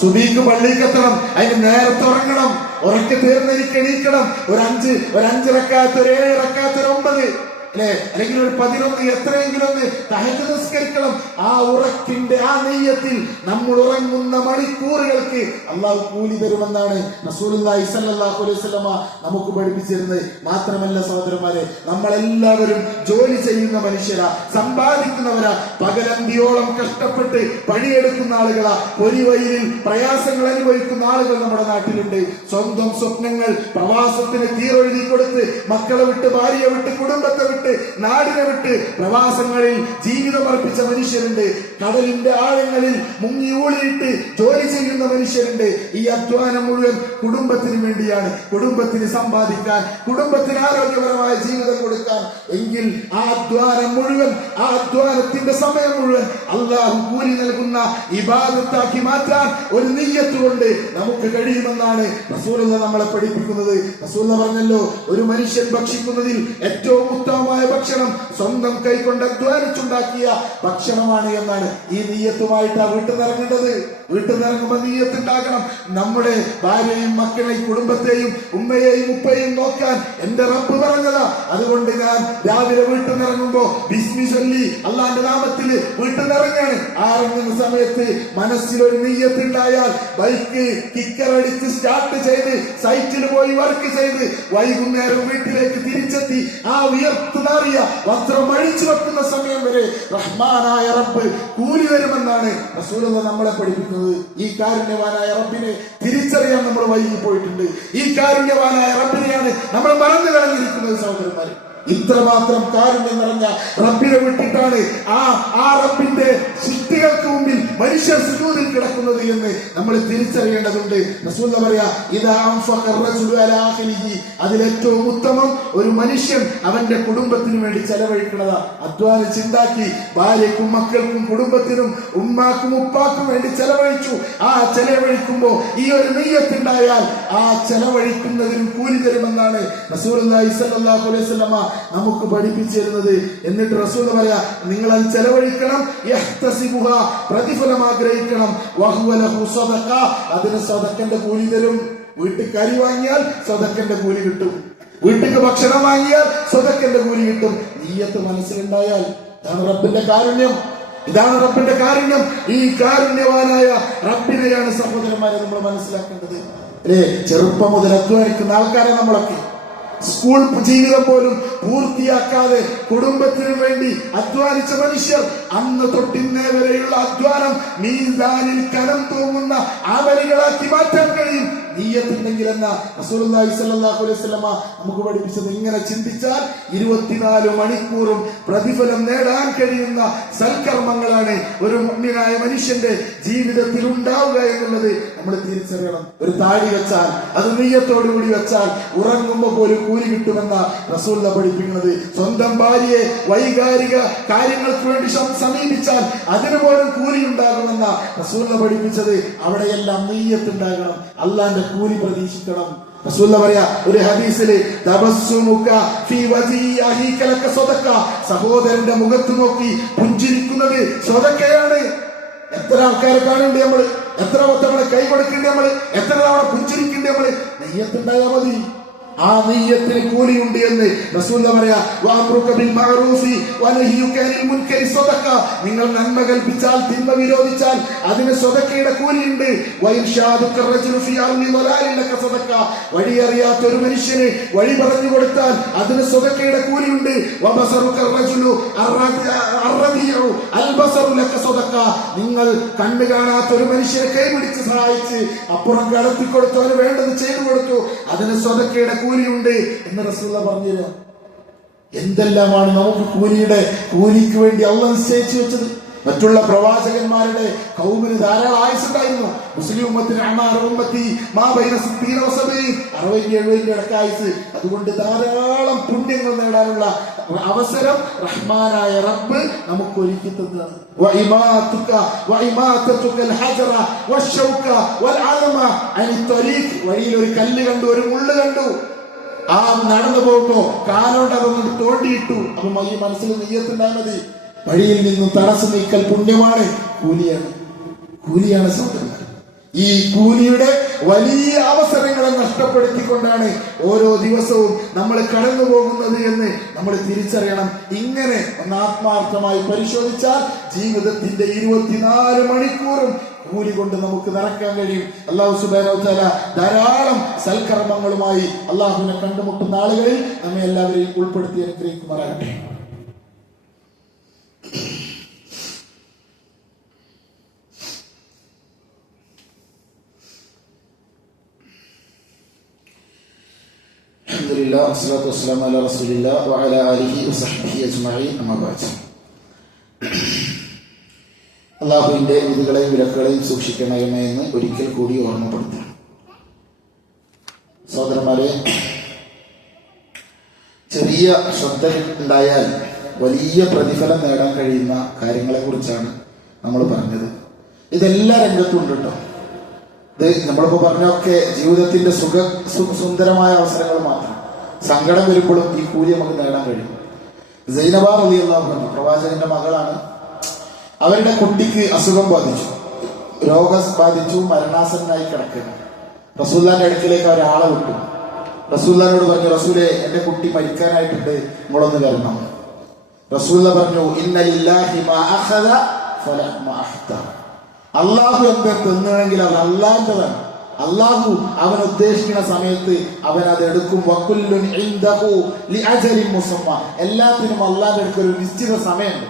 സുബീക്ക് പള്ളിക്കെത്തണം, അതിന് നേരത്തെ ഉറങ്ങണം. ഉറക്കം തീർന്നെനിക്ക് എണീക്കണം. ഒരു 5 റക്അത്ത്, ഒരു 7 റക്അത്ത്, ഒരു 9 അല്ലെ, അല്ലെങ്കിൽ ഒരു 11, എത്രയെങ്കിലും ഒന്ന് തഹജ്ജുദ് നിസ്കരിക്കണം. ആ ഉറക്കിന്റെ ആ നെയ്യത്തിൽ നമ്മൾ ഉറങ്ങുന്ന മണിക്കൂറുകൾക്ക് അള്ളാഹു കൂലി തരുമെന്നാണ് റസൂലുള്ളാഹി സ്വല്ലല്ലാഹു അലൈഹി വസല്ലം നമുക്ക് പഠിപ്പിച്ചിരുന്നത്. മാത്രമല്ല സഹോദരന്മാരെ, നമ്മളെല്ലാവരും ജോലി ചെയ്യുന്ന മനുഷ്യരാ, സമ്പാദിക്കുന്നവരാ, പകലന്തിയോളം കഷ്ടപ്പെട്ട് പണിയെടുക്കുന്ന ആളുകളാ. പൊരിവയിലിൽ പ്രയാസങ്ങൾ അനുഭവിക്കുന്ന ആളുകൾ നമ്മുടെ നാട്ടിലുണ്ട്. സ്വന്തം സ്വപ്നങ്ങൾ പ്രവാസത്തിന് തീറെഴുതി കൊടുത്ത് മക്കളെ വിട്ട്, ഭാര്യയെ വിട്ട്, കുടുംബത്തെ വിട്ട്, നാടിനെ വിട്ട് പ്രവാസങ്ങളിൽ ജീവിതം അർപ്പിച്ച മനുഷ്യരുണ്ട്. കടലിന്റെ ആഴങ്ങളിൽ മുങ്ങി ഊളിയിട്ട് ജോലി ചെയ്യുന്ന മനുഷ്യരുണ്ട്. ഈ അധ്വാനം മുഴുവൻ കുടുംബത്തിന് വേണ്ടിയാണ്, കുടുംബത്തിന് സമ്പാദിക്കാൻ, കുടുംബത്തിന് ആരോഗ്യപരമായ ജീവിതം കൊടുക്കാൻ. എങ്കിൽ ആ അധ്വാനം മുഴുവൻ, ആ അധ്വാനത്തിന്റെ സമയം മുഴുവൻ അള്ളാഹു കൂലി നൽകുന്ന ഇബാദത്താക്കി മാറ്റാൻ ഒരു നിയ്യത്ത് കൊണ്ട് നമുക്ക് കഴിയുമെന്നാണ് റസൂലുള്ളാഹി നമ്മളെ പഠിപ്പിക്കുന്നത്. റസൂലുള്ളാഹി പറഞ്ഞല്ലോ, ഒരു മനുഷ്യൻ ഭക്ഷിക്കുന്നതിൽ ഏറ്റവും ഉത്തമമായ ഭക്ഷണം സ്വന്തം കൈകൊണ്ട് അധ്വാനിച്ചുണ്ടാക്കിയ ഭക്ഷണമാണ് എന്നാണ്. ഈ നീയത്തുമായിട്ടാണ് വീട്ടിൽ നിറങ്ങേണ്ടത്. വീട്ടിൽ നിറങ്ങുമ്പോൾ നീയത്തുണ്ടാകണം. നമ്മുടെ ഭാര്യയും മക്കളെയും കുടുംബത്തെയും ഉമ്മയെയും ഉപ്പയെയും നോക്കാൻ എന്റെ റബ്ബ് പറഞ്ഞതാ. അതുകൊണ്ട് ഞാൻ രാവിലെ വീട്ടിൽ നിറങ്ങുമ്പോ ബിസ്മി ചൊല്ലി അള്ളാന്റെ നാമത്തില് വീട്ടിൽ നിറങ്ങാണ്. ആ ഇറങ്ങുന്ന സമയത്ത് മനസ്സിലൊരു നീയത്തുണ്ടായാൽ ബൈക്ക് കിക്കറടിച്ച് സ്റ്റാർട്ട് ചെയ്ത് സൈറ്റിൽ പോയി വർക്ക് ചെയ്ത് വൈകുന്നേരം വീട്ടിലേക്ക് തിരിച്ചെത്തി ആ വിയർത്തുനാറിയ വസ്ത്രം അഴിച്ചു വെക്കുന്ന സമയം വരെ റഹ്മാനായ റബ്ബ് കൂലി തരുമെന്നാണ് റസൂലുള്ളാഹി നമ്മളെ പഠിപ്പിക്കുന്നത്. ഈ കാരുണ്യവാനായ റബ്ബിനെ തിരിച്ചറിയാൻ നമ്മൾ വൈകി പോയിട്ടുണ്ട്. ഈ കാരുണ്യവാനായ റബ്ബിനെയാണ് നമ്മൾ മറന്നു കളഞ്ഞിരിക്കുന്നത് സഹോദരന്മാരെ. ഇത്രമാത്രം കാരുണ്യം നിറഞ്ഞ റബ്ബിനെ വിട്ടിട്ടാണ് ആ റബ്ബിന്റെ സൃഷ്ടികൾക്ക് മുമ്പിൽ മനുഷ്യർ സുജൂദിൽ കിടക്കുന്നത് എന്ന് നമ്മൾ തിരിച്ചറിയേണ്ടതുണ്ട്. റസൂലുള്ളാഹി പറയാ, ഇദാ അൻഫഖ റജുലു അലാ അഖിലിഹി, അതിലേറ്റവും ഉത്തമം ഒരു മനുഷ്യൻ അവന്റെ കുടുംബത്തിന് വേണ്ടി ചെലവഴിക്കുന്നതാ. അധ്വാനിച്ചുണ്ടാക്കി ഭാര്യക്കും മക്കൾക്കും കുടുംബത്തിനും ഉമ്മാക്കും ഉപ്പാക്കും വേണ്ടി ചെലവഴിച്ചു. ആ ചെലവഴിക്കുമ്പോ ഈ ഒരു നിയ്യത്തുണ്ടായാൽ ആ ചെലവഴിക്കുന്നതിനും കൂലി തരുമെന്നാണ് റസൂലുള്ളാഹി സ്വല്ലല്ലാഹു അലൈഹി വസല്ലം നമുക്ക് പഠിപ്പിച്ചു തരുന്നത്. എന്നിട്ട് റസൂൽ പറയാ, നിങ്ങൾ അത് ചെലവഴിക്കണം, യഹ്തസിബുഹ, പ്രതിഫലം ആഗ്രഹിക്കണം, വഹുവ ലഹു സദഖ, അതിന് സദഖന്റെ കൂലി തരും. വീട്ടിൽ കരി വാങ്ങിയാൽ സദഖന്റെ കൂലി കിട്ടും, വീട്ടിൽ ഭക്ഷണം വാങ്ങിയാൽ സദഖന്റെ കൂലി കിട്ടും. നിയ്യത്ത് മനസ്സിലുണ്ടായാൽ ഇതാണ് റബ്ബിന്റെ കാരുണ്യം, ഇതാണ് റബ്ബിന്റെ കാരുണ്യം. ഈ കാരുണ്യവാനായ റബ്ബിനെയാണ് സഹോദരന്മാരെ നമ്മൾ മനസ്സിലാക്കേണ്ടത്. അല്ലേ, ചെറുപ്പം മുതൽ അധ്വാനിക്കുന്ന ആൾക്കാരെ നമ്മളൊക്കെ സ്കൂൾ ജീവിതം പോലും പൂർത്തിയാക്കാതെ കുടുംബത്തിനു വേണ്ടി അധ്വാനിച്ച മനുഷ്യർ, അന്ന് തൊട്ടിന്നേ വരെയുള്ള അധ്വാനം മീസാനിൽ കനം തൂങ്ങുന്ന ആവലികളാക്കി മാറ്റാൻ കഴിയും നിയ്യത്തുണ്ടെങ്കിൽ എന്ന റസൂലുള്ളാഹി സ്വല്ലല്ലാഹു അലൈഹി വസല്ലമ നമുക്ക് പഠിപ്പിച്ചത്. ഇങ്ങനെ ചിന്തിച്ചാൽ 24 മണിക്കൂറും പ്രതിഫലം നേടാൻ കഴിയുന്ന സൽക്കർമ്മങ്ങളാണ് ഒരു മുഅ്മിനായ മനുഷ്യന്റെ ജീവിതത്തിൽ ഉണ്ടാവുക എന്നുള്ളത് നമ്മൾ തിരിച്ചറിയണം. ഒരു താടി വെച്ചാൽ അത് നിയ്യത്തോടുകൂടി വെച്ചാൽ ഉറങ്ങുമ്പോ പോലും കൂലി കിട്ടുമെന്ന റസൂലുള്ളാഹി പഠിപ്പിക്കുന്നത്. സ്വന്തം ഭാര്യയെ വൈകാരിക കാര്യങ്ങൾക്ക് വേണ്ടി സമീപിച്ചാൽ അതിന് പോലും കൂലി ഉണ്ടാകുമെന്ന റസൂലുള്ളാഹി പഠിപ്പിച്ചത്. അവിടെയെല്ലാം നിയ്യത്ത് ഉണ്ടാകണം, അള്ളാന്റെ കൂലി പ്രതീക്ഷിക്കണം. റസൂലുള്ളാഹി പറയാ ഒരു ഹദീസില്, തബസ്സുമുക ഫീ വജീ അഹീക ലക സദഖ, സഹോദരന്റെ മുഖത്ത് നോക്കി പുഞ്ചിരിക്കുന്നത് സദഖയാണ്. എത്ര ആൾക്കാരെ കാണുന്നുണ്ട് നമ്മള്, എത്ര തവണ കൈ കൊടുക്കുന്നുണ്ട് നമ്മള്, എത്ര തവണ പുഞ്ചിരിക്കുന്നുണ്ട് നമ്മള്. നെയ്യത്തുണ്ടായാൽ മതി, ആ നിയ്യത്തിന് കൂലിയുണ്ട് എന്ന് റസൂലുള്ളാഹി പറയാ. വഅംറുക ബിൽ മഅറൂഫി വനഹ്യുക അനിൽ മുൻകരി സദഖ, നിങ്ങൾ നന്മ കൽപ്പിച്ചാൽ തിന്മ വിരോധിച്ചാൽ അതിന് സദഖയുടെ കൂലിയുണ്ട്. വഇർഷാദുക റജുലു ഫീ അർളി വലാലിൻ ലക സദഖ, വഴിയറിയാത്ത ഒരു മനുഷ്യന് വഴി പറഞ്ഞു കൊടുത്താൽ അതിന് സദഖയുടെ കൂലിയുണ്ട്. വബസറുക റജുലു അർറദിഉ അൽബസറു ലക സദഖ, നിങ്ങൾ കണ്ണു കാണാത്ത ഒരു മനുഷ്യനെ കൈപിടിച്ച് സഹായിച്ച് അപ്പുറം കടത്തി കൊടുത്തു, അവന് വേണ്ടത് ചെയ്തു കൊടുത്തു, അതിന് സദഖയുടെ കൂലിയുണ്ട് എന്ന് റസൂലുള്ളാഹി പറഞ്ഞു. എന്തെല്ലാമാണ് നമുക്ക് കൂലിക്ക് വേണ്ടി അല്ലാഹു നിശ്ചയിച്ചു വെച്ചത്. മറ്റുള്ള പ്രവാചകന്മാരുടെ കൗമിന് ധാരാളം ആയുസ്സുണ്ടായിരുന്നു. മുസ്ലിം ഉമ്മത്തിന് 60-70 ഇടക്കായുസ്. അതുകൊണ്ട് ധാരാളം പുണ്യങ്ങൾ നേടാനുള്ള അവസരം റഹ്മാനായ റബ്ബ് നമുക്ക് ഒരുക്കി തന്നതാണ്. വഴിയിൽ ഒരു കല്ല് കണ്ടു, ഒരു മുള്ള് കണ്ടു, ആ നടന്നു പോകുമ്പോ കാലോണ്ട് അതൊന്ന് തോണ്ടിയിട്ടു. അപ്പൊ ഈ മനസ്സിൽ നെയ്യത്തുണ്ടായാൽ മതി. വഴിയിൽ നിന്നും തടസ്സം നീക്കൽ പുണ്യമാണ്, കൂലിയാണ് സഹോദരന്മാർ. ഈ കൂലിയുടെ വലിയ അവസരങ്ങളെ നഷ്ടപ്പെടുത്തിക്കൊണ്ടാണ് ഓരോ ദിവസവും നമ്മൾ കടന്നു പോകുന്നത് എന്ന് നമ്മൾ തിരിച്ചറിയണം. ഇങ്ങനെ ഒന്ന് ആത്മാർത്ഥമായി പരിശോധിച്ചാൽ ജീവിതത്തിന്റെ 24 മണിക്കൂറും കൂലി കൊണ്ട് നമുക്ക് നിറക്കാൻ കഴിയും. അല്ലാഹു സുബ്ഹാനഹു വ തആല ധാരാളം സൽക്കർമ്മങ്ങളുമായി അല്ലാഹുവിനെ കണ്ടുമുട്ടുന്ന ആളുകളിൽ നമ്മെ എല്ലാവരെയും ഉൾപ്പെടുത്തി അനുഗ്രഹിക്കുമാറാകട്ടെ. അൽഹംദുലില്ലാഹി വസ്സലാത്തു വസ്സലാമു അലാ റസൂലില്ലാഹി വഅലാ ആലിഹി വസഹ്ബിഹി അജ്മഈൻ. അമ്മാ ബഅദ്. അല്ലാഹുവിന്റെ വിധികളെയും വിലക്കുകളെയും സൂക്ഷിക്കണമേ എന്ന് ഒരിക്കൽ കൂടി ഓർമ്മപ്പെടുത്താം. സഹോദരന്മാരെ, ചെറിയ ശ്രദ്ധ ഉണ്ടായാൽ വലിയ പ്രതിഫലം നേടാൻ കഴിയുന്ന കാര്യങ്ങളെ കുറിച്ചാണ് നമ്മൾ പറഞ്ഞത്. ഇതെല്ലാ രംഗത്തും ഉണ്ട് കേട്ടോ. ഇത് നമ്മളിപ്പോ പറഞ്ഞൊക്കെ ജീവിതത്തിന്റെ സുന്ദരമായ അവസരങ്ങൾ മാത്രം. സങ്കടം വരുമ്പോഴും ഈ കൂലി നമുക്ക് നേടാൻ കഴിയും. സൈനബ റളിയല്ലാഹു അൻഹ പ്രവാചകന്റെ മകളാണ്. അവരുടെ കുട്ടിക്ക് അസുഖം ബാധിച്ചു, രോഗം ബാധിച്ചു, മരണാസന്നനായി കിടക്കുക. റസൂലുള്ളാഹിന്റെ അടുക്കിലേക്ക് ഒരാളെ വിട്ടു. റസൂലുള്ളാഹിനോട് പറഞ്ഞു, റസൂലേ, എന്റെ കുട്ടി മരിക്കാനായിട്ടുണ്ട്, നിങ്ങളൊന്ന് വരണം. റസൂലുള്ളാഹി പറഞ്ഞു, ഇന്ന ലില്ലാഹി മാ അഖദ ഫല മാ അഹ്ത, അള്ളാഹു എന്ത് തിന്നണമെങ്കിൽ അത് അള്ളാഹിന്റെതാണ്. അള്ളാഹു അവൻ ഉദ്ദേശിക്കുന്ന സമയത്ത് അവൻ അത് എടുക്കും. വകുല്ലുൻ ഇൻദഹു ലിഅജലിൻ മുസമ്മ, എല്ലാത്തിനും അള്ളാഹിന്റെ അടുത്ത് ഒരു നിശ്ചിത സമയമുണ്ട്.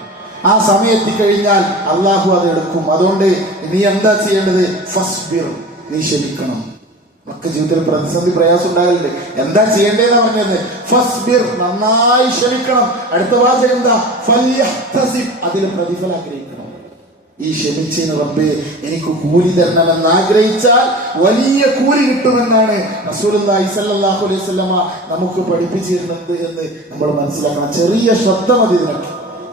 ആ സമയത്ത് കഴിഞ്ഞാൽ അള്ളാഹു അത് എടുക്കും. അതുകൊണ്ട് നീ എന്താ ചെയ്യേണ്ടത്? ഫസ്ബിർ, നീ ക്ഷമിക്കണം. നമുക്ക് ജീവിതത്തിൽ പ്രതിസന്ധി പ്രയാസം ഉണ്ടാകലുണ്ട്, എന്താ ചെയ്യേണ്ടതെന്ന് പറഞ്ഞത്? ഫസ്ബിർ, നന്നായി ക്ഷമിക്കണം. അടുത്ത വാചകം എന്താ? ഫല്യഹ്തസിബ്, അതിൽ പ്രതിഫലം ആഗ്രഹിക്കണം. ഈ ക്ഷമിച്ചതിന് റബ്ബേ എനിക്ക് കൂലി തരണമെന്ന് ആഗ്രഹിച്ചാൽ വലിയ കൂലി കിട്ടുമെന്നാണ് റസൂലുള്ളാഹി സ്വല്ലല്ലാഹു അലൈഹി വസല്ലമ നമുക്ക് പഠിപ്പിച്ചിരുന്നത് എന്ന് നമ്മൾ മനസ്സിലാക്കണം. ചെറിയ ശ്രദ്ധ മതി ഇതിനൊക്കെ.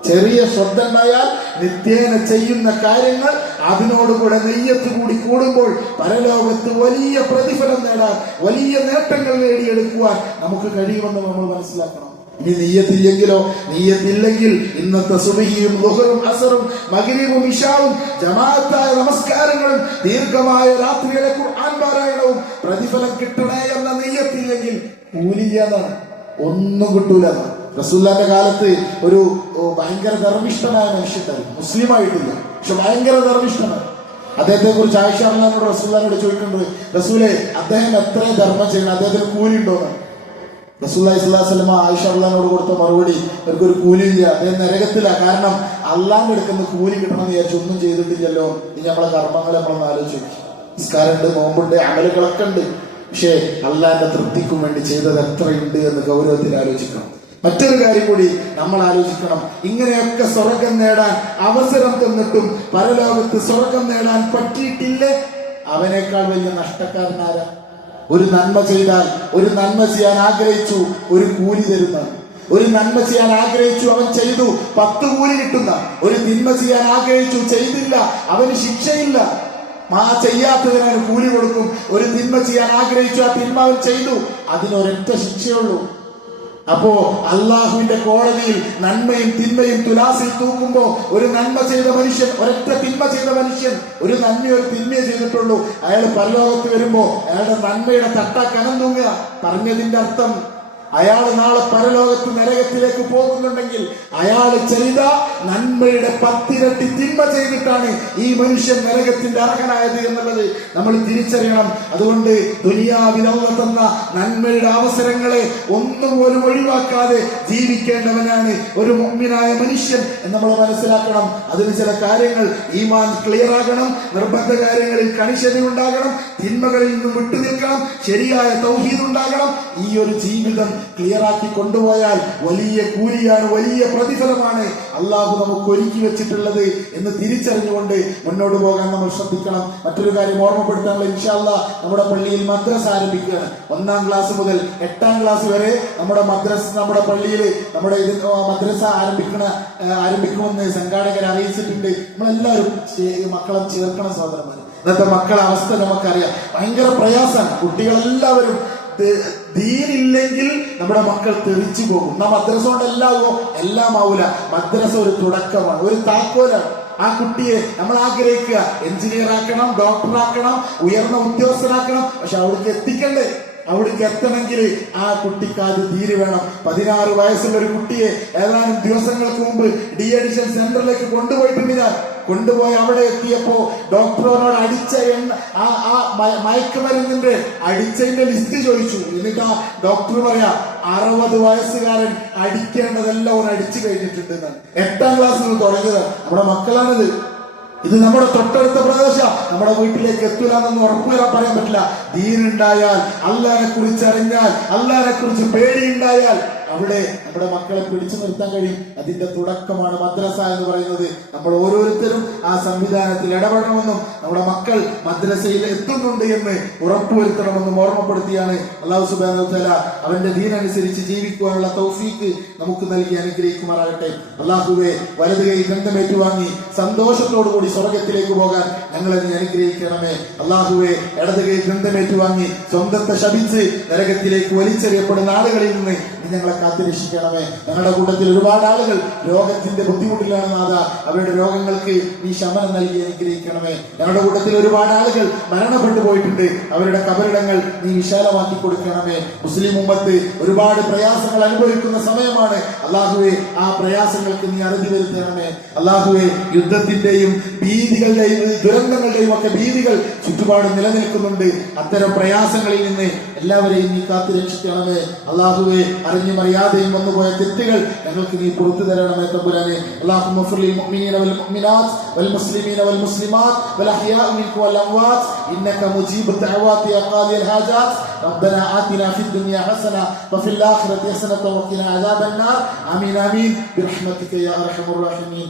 ചെറിയ ശ്രദ്ധ ഉണ്ടായാൽ നിത്യേന ചെയ്യുന്ന കാര്യങ്ങൾ അതിനോടുകൂടെ നെയ്യത്ത് കൂടി കൂടുമ്പോൾ പരലോകത്ത് വലിയ പ്രതിഫലം നേടാൻ, വലിയ നേട്ടങ്ങൾ നേടിയെടുക്കുവാൻ നമുക്ക് കഴിയുമെന്ന് നമ്മൾ മനസ്സിലാക്കണം. ഇനി നീയത്തില്ലെങ്കിലോ? നീയത്തില്ലെങ്കിൽ ഇന്നത്തെ സുബഹിയും ളുഹറും അസറും മഗ്രിബും ഇശാവും ജമാഅത്തായ നമസ്കാരങ്ങളും ദീർഘമായ രാത്രിയിലെ ഖുർആൻ പാരായണവും പ്രതിഫലം കിട്ടണേ എന്ന നീയത്തില്ലെങ്കിൽ കൂലിയാണ്, ഒന്നും കിട്ടൂല. റസൂലുള്ളാഹിന്റെ കാലത്ത് ഒരു ഭയങ്കര ധർമ്മിഷ്ഠനായ മനുഷ്യനായിരുന്നു, മുസ്ലിം ആയിട്ടില്ല, പക്ഷെ ഭയങ്കര ധർമ്മിഷ്ഠനാണ്. അദ്ദേഹത്തെ കുറിച്ച് ആയിഷ റളിയല്ലാഹു റസൂലുള്ളാഹിനോട് ചോദിക്കുന്നുണ്ട്, റസൂലെ അദ്ദേഹം എത്ര ധർമ്മം ചെയ്യണം, അദ്ദേഹത്തിന് കൂലി ഉണ്ടോന്ന്. റസൂലുള്ളാഹി സ്വല്ലല്ലാഹു അലൈഹി വസല്ലം ആയിഷ റളിയല്ലാഹുവിനോട് കൊടുത്ത മറുപടി, അവർക്കൊരു കൂലിയില്ല, അദ്ദേഹം നരകത്തില. കാരണം അള്ളാഹിന്റെ അടുക്കുന്ന കൂലി കിട്ടണം എന്ന് വിചാരിച്ചു ഒന്നും ചെയ്തിട്ടില്ലല്ലോ. ഇനി നമ്മളെ കർമ്മങ്ങൾ നമ്മളൊന്ന് ആലോചിക്കും. നിസ്കാരമുണ്ട്, നോമ്പുണ്ട്, അമലുകളൊക്കെ ഉണ്ട്, പക്ഷേ അള്ളാഹിന്റെ തൃപ്തിക്കും വേണ്ടി ചെയ്തത് എത്രയുണ്ട് എന്ന് ഗൗരവത്തിൽ ആലോചിക്കണം. മറ്റൊരു കാര്യം കൂടി നമ്മൾ ആലോചിക്കണം. ഇങ്ങനെയൊക്കെ സ്വർഗം നേടാൻ അവസരം തന്നിട്ടും പരലോകത്ത് സ്വർഗം നേടാൻ പറ്റിയിട്ടില്ലേ? അവനേക്കാൾ വലിയ നഷ്ടക്കാരനാരാ? ഒരു നന്മ ചെയ്താൽ, ഒരു നന്മ ചെയ്യാൻ ആഗ്രഹിച്ചു, ഒരു കൂലി തരുന്ന, ഒരു നന്മ ചെയ്യാൻ ആഗ്രഹിച്ചു, അവൻ ചെയ്തു, 10 കൂലി കിട്ടുന്ന, ഒരു തിന്മ ചെയ്യാൻ ആഗ്രഹിച്ചു, ചെയ്തില്ല, അവന് ശിക്ഷയില്ല, ചെയ്യാത്തതിനാണ് കൂലി കൊടുക്കും. ഒരു തിന്മ ചെയ്യാൻ ആഗ്രഹിച്ചു, ആ തിന്മ അവൻ ചെയ്തു, അതിനൊരൊറ്റ ശിക്ഷയുള്ളൂ. അപ്പോ അള്ളാഹുവിന്റെ കോടതിയിൽ നന്മയും തിന്മയും തുലാസിൽ തൂക്കുമ്പോ ഒരു നന്മ ചെയ്ത മനുഷ്യൻ, ഒരൊറ്റ തിന്മ ചെയ്ത മനുഷ്യൻ, ഒരു നന്മയോ ഒരു തിന്മയെ ചെയ്തിട്ടുള്ളൂ, അയാൾ പരലോകത്ത് വരുമ്പോ അയാളുടെ നന്മയുടെ തട്ട കനം തൂങ്ങുക. പറഞ്ഞതിന്റെ അർത്ഥം അയാൾ നാളെ പരലോകത്ത് നരകത്തിലേക്ക് പോകുന്നുണ്ടെങ്കിൽ അയാൾ ചെയ്ത നന്മയുടെ 10 ഇരട്ടി തിന്മ ചെയ്തിട്ടാണ് ഈ മനുഷ്യൻ നരകത്തിന്റെ അർഹനായത് എന്നുള്ളത് നമ്മൾ തിരിച്ചറിയണം. അതുകൊണ്ട് ദുനിയാവിൽ അല്ലാഹു തന്ന നന്മയുടെ അവസരങ്ങളെ ഒന്നുപോലും ഒഴിവാക്കാതെ ജീവിക്കേണ്ടവനാണ് ഒരു മുഅ്മിനായ മനുഷ്യൻ എന്ന് നമ്മൾ മനസ്സിലാക്കണം. അതിന് ചില കാര്യങ്ങൾ ഈമാൻ ക്ലിയർ ആകണം, നിർബന്ധ കാര്യങ്ങളിൽ കണിശത ഉണ്ടാകണം, തിന്മകളിൽ നിന്നും വിട്ടുനിൽക്കണം, ശരിയായ തൗഹീദ് ഉണ്ടാകണം. ഈ ഒരു ജീവിതം ക്ലിയർ ആക്കി കൊണ്ടുപോയാൽ വലിയ കൂലിയാണ്, വലിയ പ്രതിഫലമാണ് അള്ളാഹു നമുക്ക് ഒരുക്കി വെച്ചിട്ടുള്ളത് എന്ന് തിരിച്ചറിഞ്ഞുകൊണ്ട് മുന്നോട്ട് പോകാൻ നമ്മൾ ശ്രദ്ധിക്കണം. മറ്റൊരു കാര്യം ഓർമ്മപ്പെടുത്താനുള്ള, ഇൻഷാ അല്ലാഹ് നമ്മുടെ പള്ളിയിൽ മദ്രസ ആരംഭിക്കുകയാണ്. 1-ാം ക്ലാസ് മുതൽ 8-ാം ക്ലാസ് വരെ നമ്മുടെ പള്ളിയിൽ നമ്മുടെ മദ്രസ ആരംഭിക്കുമെന്ന് സംഘാടകർ അറിയിച്ചിട്ടുണ്ട്. നമ്മളെല്ലാവരും മക്കളെ ചേർക്കണം സഹോദരന്മാർ. ഇന്നത്തെ മക്കളെ അവസ്ഥ നമുക്കറിയാം, ഭയങ്കര പ്രയാസമാണ്. കുട്ടികളെല്ലാവരും ദീനില്ലെങ്കിൽ നമ്മുടെ മക്കൾ തെറിച്ചു പോകും. മദ്രസ കൊണ്ട് എല്ലാം ആവൂല. മദ്രസ ഒരു തുടക്കമാണ്, ഒരു താക്കോലാണ്. ആ കുട്ടിയെ നമ്മൾ ആഗ്രഹിക്കുക എഞ്ചിനീയർ ആക്കണം, ഡോക്ടർ ആക്കണം, ഉയർന്ന ഉദ്യോഗസ്ഥനാക്കണം, പക്ഷെ അവിടേക്ക് എത്തിക്കണ്ടേ? അവിടേക്ക് എത്തണമെങ്കിൽ ആ കുട്ടിക്ക് അത് തീരെ വേണം. 16 വയസ്സുള്ള ഒരു കുട്ടിയെ ഏതാനും ദിവസങ്ങൾക്ക് മുമ്പ് ഡി അഡിഷൻ സെന്ററിലേക്ക് കൊണ്ടുപോയിട്ടുണ്ട്. ഞാൻ കൊണ്ടുപോയി അവിടെ എത്തിയപ്പോ ഡോക്ടറോട് അടിച്ച മയക്കുമരുന്നിന്റെ അടിച്ചതിന്റെ ലിസ്റ്റ് ചോദിച്ചു. എന്നിട്ട് ആ ഡോക്ടർ പറയാ 60 വയസ്സുകാരൻ അടിക്കേണ്ടതെല്ലാം ഒരു അടിച്ചു കഴിഞ്ഞിട്ടുണ്ട്. 8-ാം ക്ലാസ്സിൽ തുടങ്ങിയത് നമ്മുടെ മക്കളാണിത്. ഇത് നമ്മുടെ തൊട്ടടുത്ത പ്രദേശം, നമ്മുടെ വീട്ടിലേക്ക് എത്തൂലെന്നൊന്നും ഉറപ്പുവരാൻ പറയാൻ പറ്റില്ല. ദീനുണ്ടായാൽ, അള്ളാഹിനെ കുറിച്ച് അറിഞ്ഞാൽ, അള്ളാഹിനെ കുറിച്ച് പേടിയുണ്ടായാൽ അവിടെ നമ്മുടെ മക്കളെ പിടിച്ചു നിർത്താൻ കഴിയും. അതിന്റെ തുടക്കമാണ് മദ്രസ എന്ന് പറയുന്നത്. നമ്മൾ ഓരോരുത്തരും ആ സംവിധാനത്തിൽ ഇടപെടണമെന്നും നമ്മുടെ മക്കൾ മദ്രസയിൽ എത്തുന്നുണ്ട് എന്ന് ഉറപ്പുവരുത്തണമെന്നും ഓർമ്മപ്പെടുത്തിയാണ് അല്ലാഹു സുബ്ഹാനഹു വ തആല അവന്റെ ദീനനുസരിച്ച് ജീവിക്കുവാനുള്ള തൗഫീക്ക് നമുക്ക് നൽകി അനുഗ്രഹിക്കുമാറാകട്ടെ. അല്ലാഹുവേ, വലത് കൈ ഗ്രന്ഥമേറ്റുവാങ്ങി സന്തോഷത്തോടുകൂടി സ്വർഗത്തിലേക്ക് പോകാൻ ഞങ്ങളെ നീ അനുഗ്രഹിക്കണമേ. അല്ലാഹുവേ, ഇടത് കൈ ഗ്രന്ഥമേറ്റുവാങ്ങി സ്വന്തത്തെ ശപിച്ച് നരകത്തിലേക്ക് വലിച്ചെറിയപ്പെടുന്ന ആളുകളിൽ നിന്ന് ഞങ്ങളെ കാത്തുരക്ഷിക്കണമേ. ഞങ്ങളുടെ കൂട്ടത്തിൽ ഒരുപാട് ആളുകൾ രോഗത്തിന്റെ ബുദ്ധിമുട്ടിലാണ് നാഥ, അവരുടെ രോഗങ്ങൾക്ക് നീ ശമനം നൽകി അനുഗ്രഹിക്കണമേ. ഞങ്ങളുടെ കൂട്ടത്തിൽ ഒരുപാട് ആളുകൾ മരണപ്പെട്ടു പോയിട്ടുണ്ട്, അവരുടെ കബറിടങ്ങൾ നീ വിശാലമാക്കി കൊടുക്കണമേ. മുസ്ലിം ഉമ്മത്ത് ഒരുപാട് പ്രയാസങ്ങൾ അനുഭവിക്കുന്ന സമയമാണ്. അല്ലാഹുവേ, ആ പ്രയാസങ്ങൾക്ക് നീ അറുതി വരുത്തണമേ. അല്ലാഹുവേ, യുദ്ധത്തിന്റെയും ഭീതികളുടെയും ദുരന്തങ്ങളുടെയും ഒക്കെ ഭീതികൾ ചുറ്റുപാട് നിലനിൽക്കുന്നുണ്ട്. അത്തരം പ്രയാസങ്ങളിൽ നിന്ന് എല്ലാവരെയും നീ കാത്തുരക്ഷിക്കണമേ. അല്ലാഹുവേ, അറിഞ്ഞും അറിയാതെയും വന്നുപോയ തെറ്റുകൾ ഞങ്ങൾക്ക് നീ പുറത്തു തരണമേ തമ്പുരാനെ. അല്ലാഹുമ്മ ഗ്ഫിർ ലിൽ മുഅ്മിനീന വൽ മുഅ്മിനാത്ത് വൽ മുസ്ലിമീന വൽ മുസ്ലിമാത്ത് വൽ അഹ്യാഇ മിൻകും വൽ അംവാത്ത് ഇന്നക മുജീബു ദഅവാതി യാ ഖാദിയൽ ഹാജാത്ത്. റബ്ബനാ ആതിനാ ഫിദ് ദുനിയാ ഹസന വഫിൽ ആഖിറതി ഹസനത വഖിനാ അദാബൻ നാർ. ആമീൻ ആമീൻ ബിറഹ്മതിക യാ അർഹമർ റഹീമീൻ.